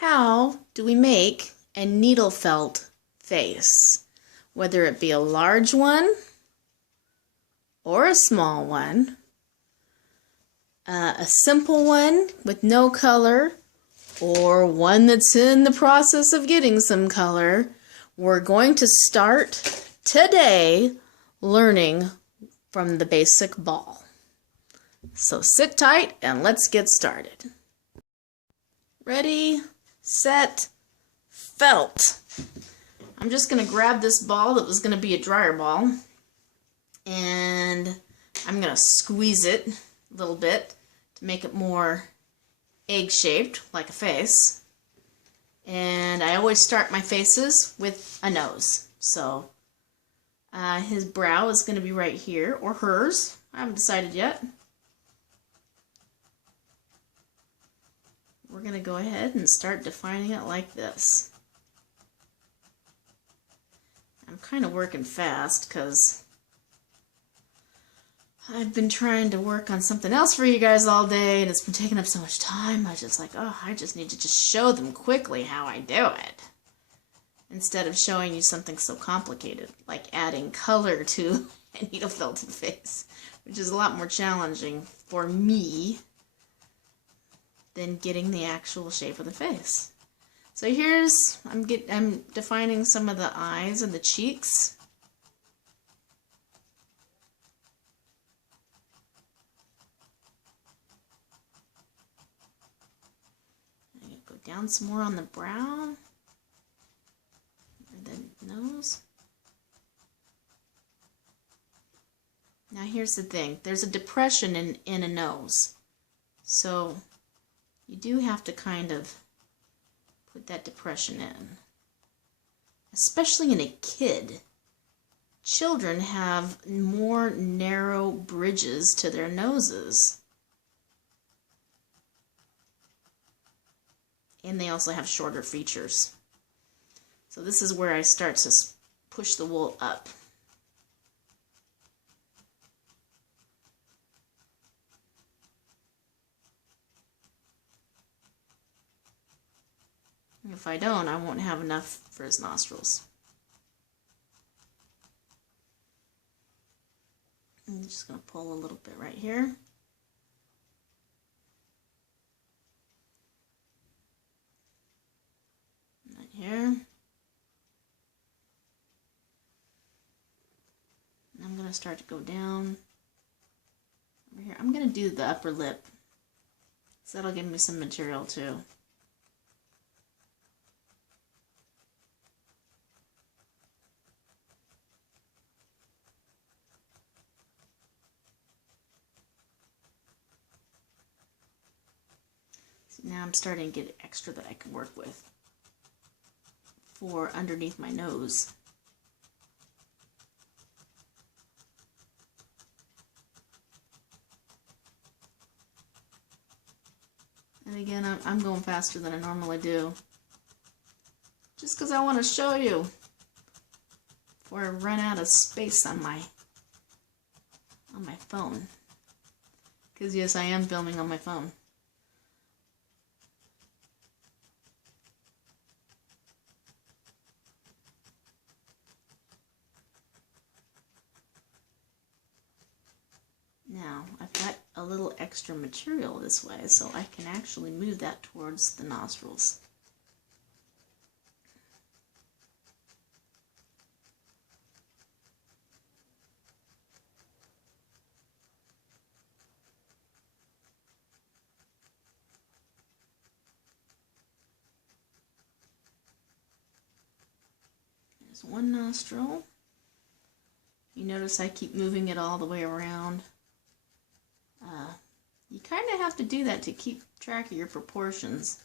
How do we make a needle felt face? Whether it be a large one or a small one, a simple one with no color, or one that's in the process of getting some color, we're going to start today learning from the basic ball. So sit tight and let's get started. Ready, set, felt. I'm just going to grab this ball that was going to be a dryer ball, and I'm going to squeeze it a little bit to make it more egg-shaped, like a face. And I always start my faces with a nose. So his brow is going to be right here, or hers. I haven't decided yet. We're going to go ahead and start defining it like this. I'm kind of working fast because I've been trying to work on something else for you guys all day, and it's been taking up so much time. I was just like, oh, I just need to just show them quickly how I do it, instead of showing you something so complicated, like adding color to a needle felted face, which is a lot more challenging for me than getting the actual shape of the face. So here's, I'm defining some of the eyes and the cheeks. I'm going to go down some more on the brow, and then nose. Now here's the thing, there's a depression in a nose, so you do have to kind of put that depression in, especially in a kid. Children have more narrow bridges to their noses, and they also have shorter features. So this is where I start to push the wool up. If I don't, I won't have enough for his nostrils. I'm just going to pull a little bit right here. Right here. And I'm going to start to go down over here. I'm going to do the upper lip, so that'll give me some material too. Now I'm starting to get extra that I can work with for underneath my nose. And again, I'm going faster than I normally do, just because I want to show you before I run out of space on my phone. Because yes, I am filming on my phone. Now, I've got a little extra material this way, so I can actually move that towards the nostrils. There's one nostril. You notice I keep moving it all the way around. You kind of have to do that to keep track of your proportions.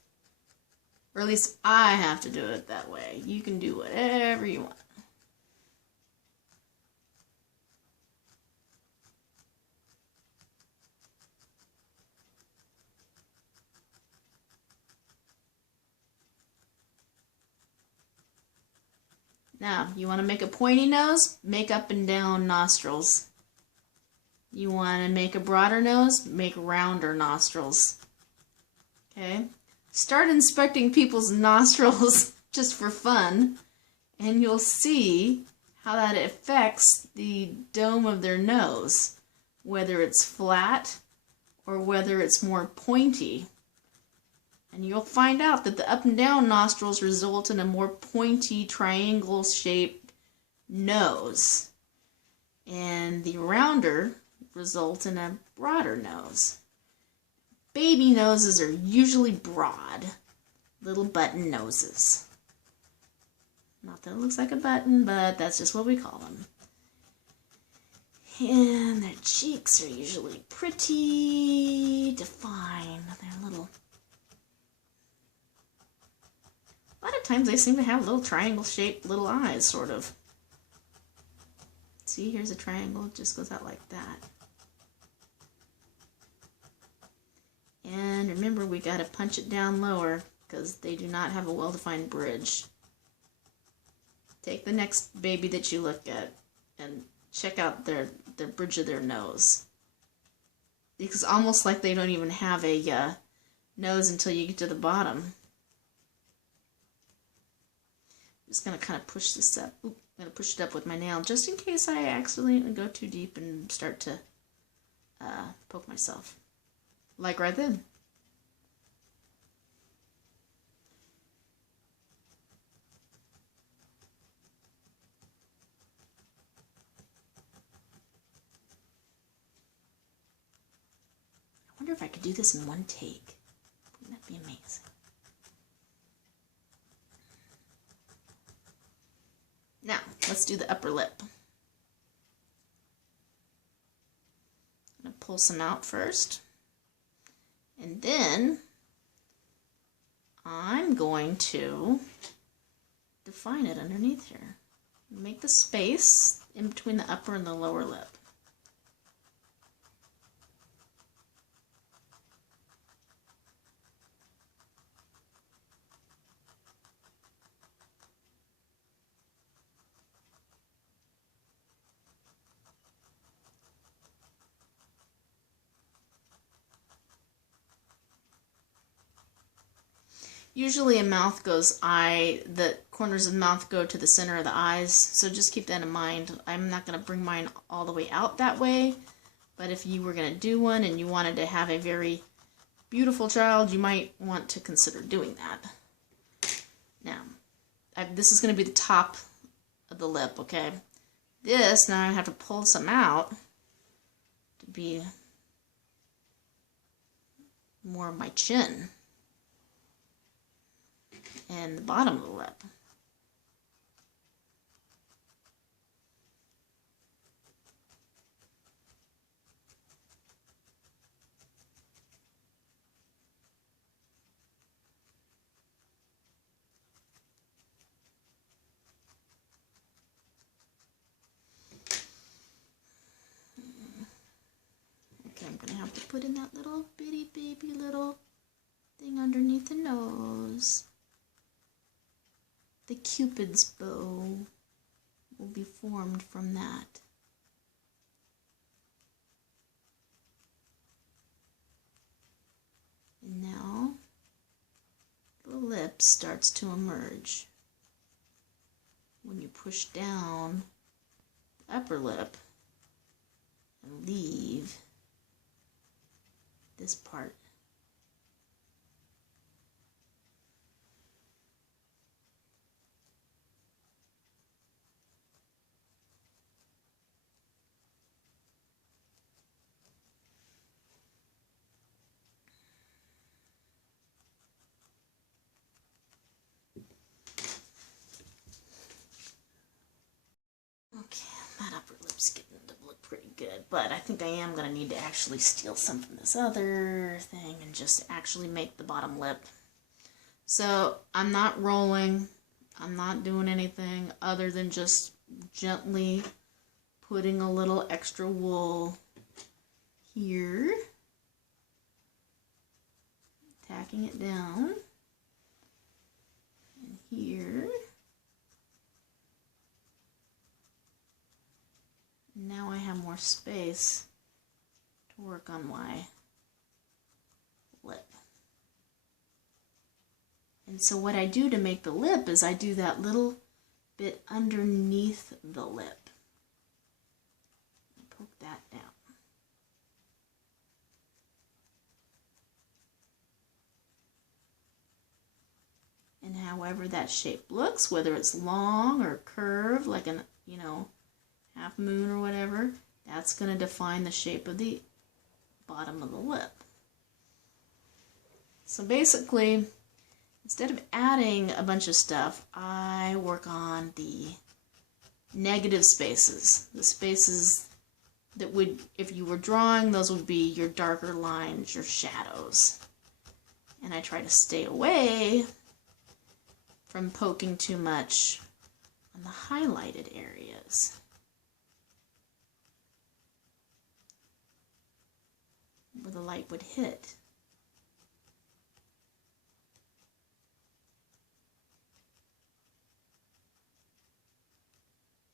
Or at least I have to do it that way. You can do whatever you want. Now, you want to make a pointy nose? Make up and down nostrils. You want to make a broader nose? Make rounder nostrils. Okay? Start inspecting people's nostrils just for fun, and you'll see how that affects the dome of their nose, whether it's flat or whether it's more pointy. And you'll find out that the up and down nostrils result in a more pointy, triangle-shaped nose. And the rounder result in a broader nose. Baby noses are usually broad, little button noses. Not that it looks like a button, but that's just what we call them. And their cheeks are usually pretty defined. They're little. A lot of times they seem to have little triangle-shaped little eyes, sort of. See, here's a triangle. It just goes out like that. And remember, we got to punch it down lower because they do not have a well-defined bridge. Take the next baby that you look at and check out their bridge of their nose. It's almost like they don't even have a nose until you get to the bottom. I'm just going to kind of push this up. Oop, I'm going to push it up with my nail just in case I accidentally go too deep and start to poke myself. Like right then. I wonder if I could do this in one take. Wouldn't that be amazing? Now, let's do the upper lip. I'm going to pull some out first. And then I'm going to define it underneath here. Make the space in between the upper and the lower lip. Usually the corners of the mouth go to the center of the eyes, so just keep that in mind. I'm not going to bring mine all the way out that way, but if you were going to do one and you wanted to have a very beautiful child, you might want to consider doing that. Now, this is going to be the top of the lip, okay? This, now I have to pull some out to be more of my chin. And the bottom of the lip. Okay, I'm going to have to put in that little bitty baby little thing underneath the nose. The Cupid's bow will be formed from that. And now the lip starts to emerge. When you push down the upper lip and leave this part. That upper lip's getting to look pretty good, but I think I am going to need to actually steal some from this other thing and just actually make the bottom lip. So I'm not rolling, I'm not doing anything other than just gently putting a little extra wool here, tacking it down, and here. Now I have more space to work on my lip. And so what I do to make the lip is I do that little bit underneath the lip. Poke that down. And however that shape looks, whether it's long or curved, like an, half moon or whatever, that's going to define the shape of the bottom of the lip. So basically, instead of adding a bunch of stuff, I work on the negative spaces. The spaces that would, if you were drawing, those would be your darker lines, your shadows. And I try to stay away from poking too much on the highlighted areas. Where the light would hit.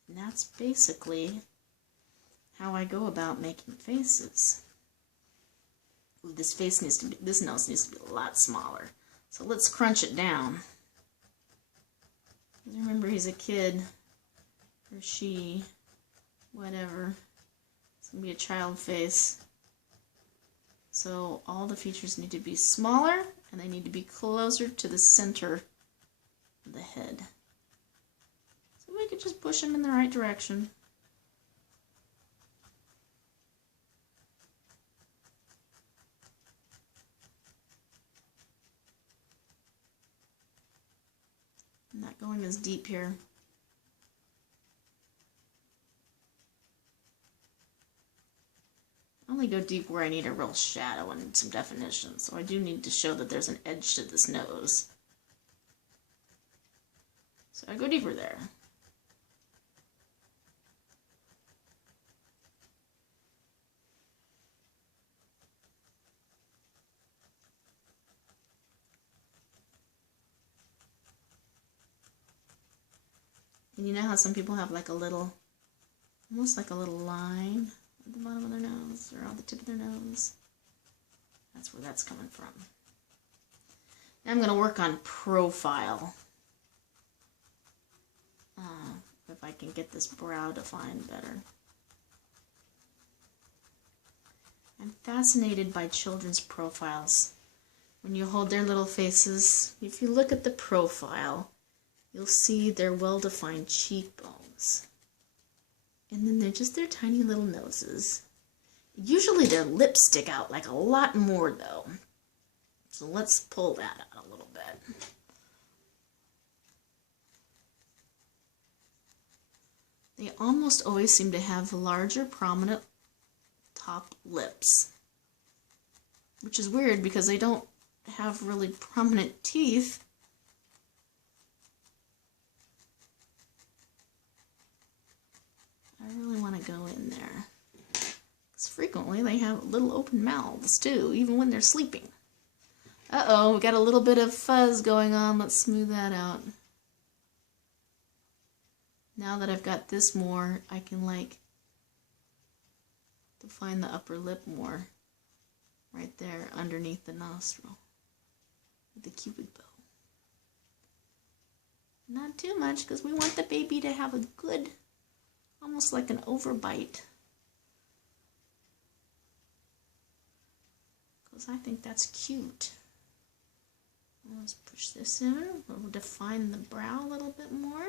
And that's basically how I go about making faces. Ooh, this nose needs to be a lot smaller. So let's crunch it down. Remember, he's a kid, or she, whatever. It's going to be a child face. So all the features need to be smaller, and they need to be closer to the center of the head. So we could just push them in the right direction. I'm not going as deep here. I only go deep where I need a real shadow and some definition, so I do need to show that there's an edge to this nose. So I go deeper there. And you know how some people have like a little, almost like a little line at the bottom of their nose, or on the tip of their nose? That's where that's coming from. Now I'm going to work on profile. If I can get this brow defined better. I'm fascinated by children's profiles. When you hold their little faces, if you look at the profile, you'll see their well-defined cheekbones. And then they're just their tiny little noses. Usually their lips stick out like a lot more though. So let's pull that out a little bit. They almost always seem to have larger, prominent top lips. Which is weird because they don't have really prominent teeth. I really want to go in there. Because frequently they have little open mouths too, even when they're sleeping. Uh-oh, we got a little bit of fuzz going on. Let's smooth that out. Now that I've got this more, I can like define the upper lip more. Right there underneath the nostril. With the cupid bow. Not too much because we want the baby to have a good, almost like an overbite. Because I think that's cute. Let's push this in. We'll define the brow a little bit more.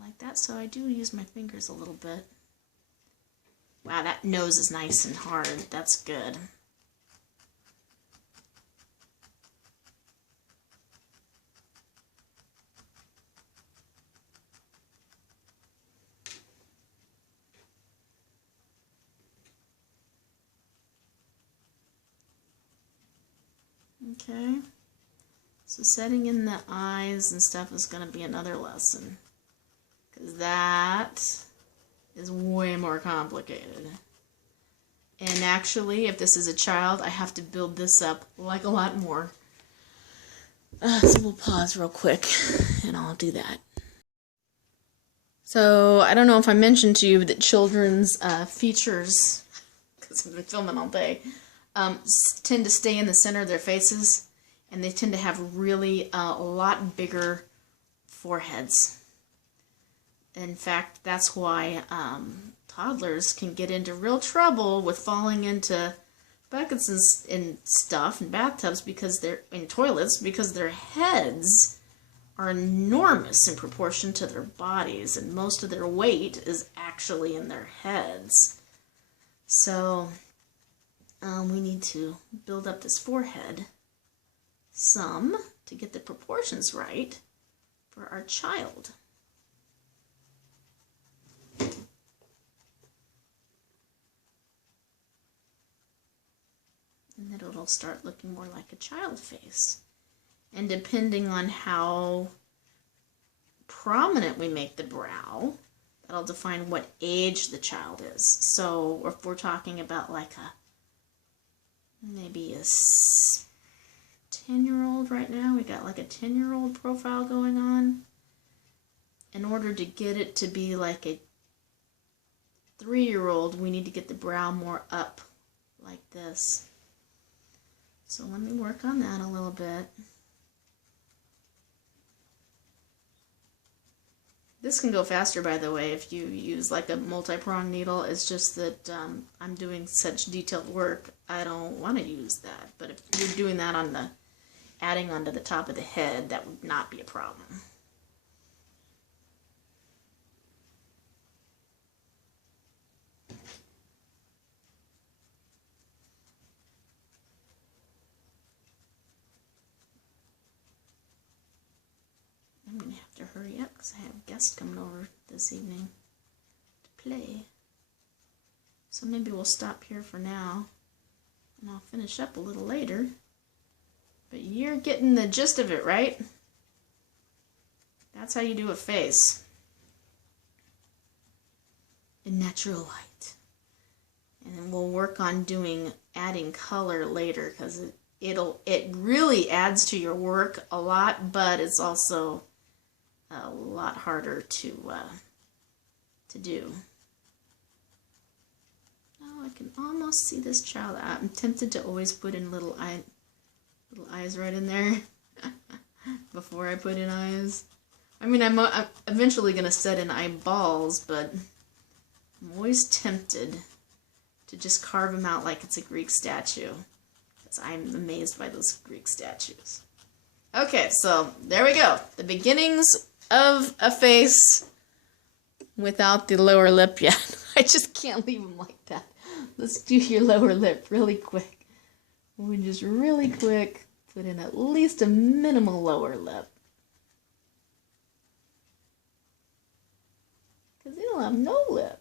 Like that, so I do use my fingers a little bit. Wow, that nose is nice and hard. That's good. Okay. So setting in the eyes and stuff is going to be another lesson. Because that is way more complicated. And actually, if this is a child, I have to build this up like a lot more. So we'll pause real quick, and I'll do that. So, I don't know if I mentioned to you that children's features, because I've been filming all day, tend to stay in the center of their faces, and they tend to have really a lot bigger foreheads. In fact, that's why toddlers can get into real trouble with falling into buckets and stuff and bathtubs because they're in toilets, because their heads are enormous in proportion to their bodies, and most of their weight is actually in their heads. So we need to build up this forehead some to get the proportions right for our child. And then it'll start looking more like a child face. And depending on how prominent we make the brow, that'll define what age the child is. So if we're talking about like maybe a 10-year-old right now, we got like a 10-year-old profile going on. In order to get it to be like a 3-year-old, we need to get the brow more up like this. So let me work on that a little bit. This can go faster, by the way, if you use like a multi-prong needle. It's just that I'm doing such detailed work, I don't want to use that. But if you're doing that on the, adding onto the top of the head, that would not be a problem. I'm going to have to hurry up because I have guests coming over this evening to play. So maybe we'll stop here for now and I'll finish up a little later. But you're getting the gist of it, right? That's how you do a face in natural light. And then we'll work on adding color later, because it really adds to your work a lot, but it's also a lot harder to do. Oh, I can almost see this child. I'm tempted to always put in little eyes right in there before I put in eyes. I mean, I'm eventually going to set in eyeballs, but I'm always tempted to just carve them out like it's a Greek statue, because I'm amazed by those Greek statues. Okay, so there we go. The beginnings of a face without the lower lip yet. I just can't leave them like that. Let's do your lower lip really quick. We just really quick put in at least a minimal lower lip. Because they don't have no lip.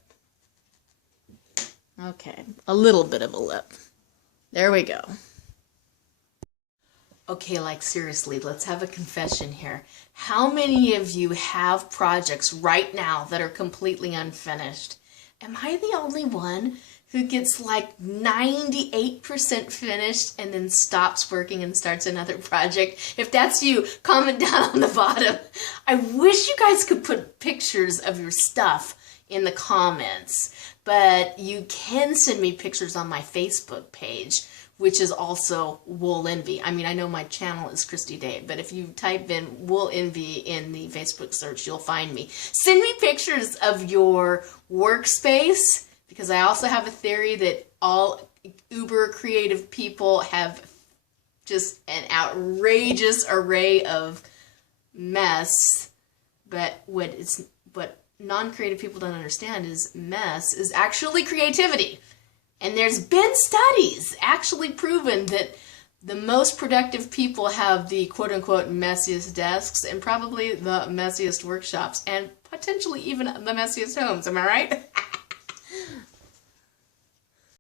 Okay, a little bit of a lip. There we go. Okay, like seriously, let's have a confession here. How many of you have projects right now that are completely unfinished? Am I the only one who gets like 98% finished and then stops working and starts another project? If that's you, comment down on the bottom. I wish you guys could put pictures of your stuff in the comments, but you can send me pictures on my Facebook page, which is also Wool Envy. I mean, I know my channel is Christy Day, but if you type in Wool Envy in the Facebook search, you'll find me. Send me pictures of your workspace, because I also have a theory that all uber creative people have just an outrageous array of mess, but what non-creative people don't understand is mess is actually creativity. And there's been studies actually proven that the most productive people have the quote-unquote messiest desks and probably the messiest workshops and potentially even the messiest homes. Am I right?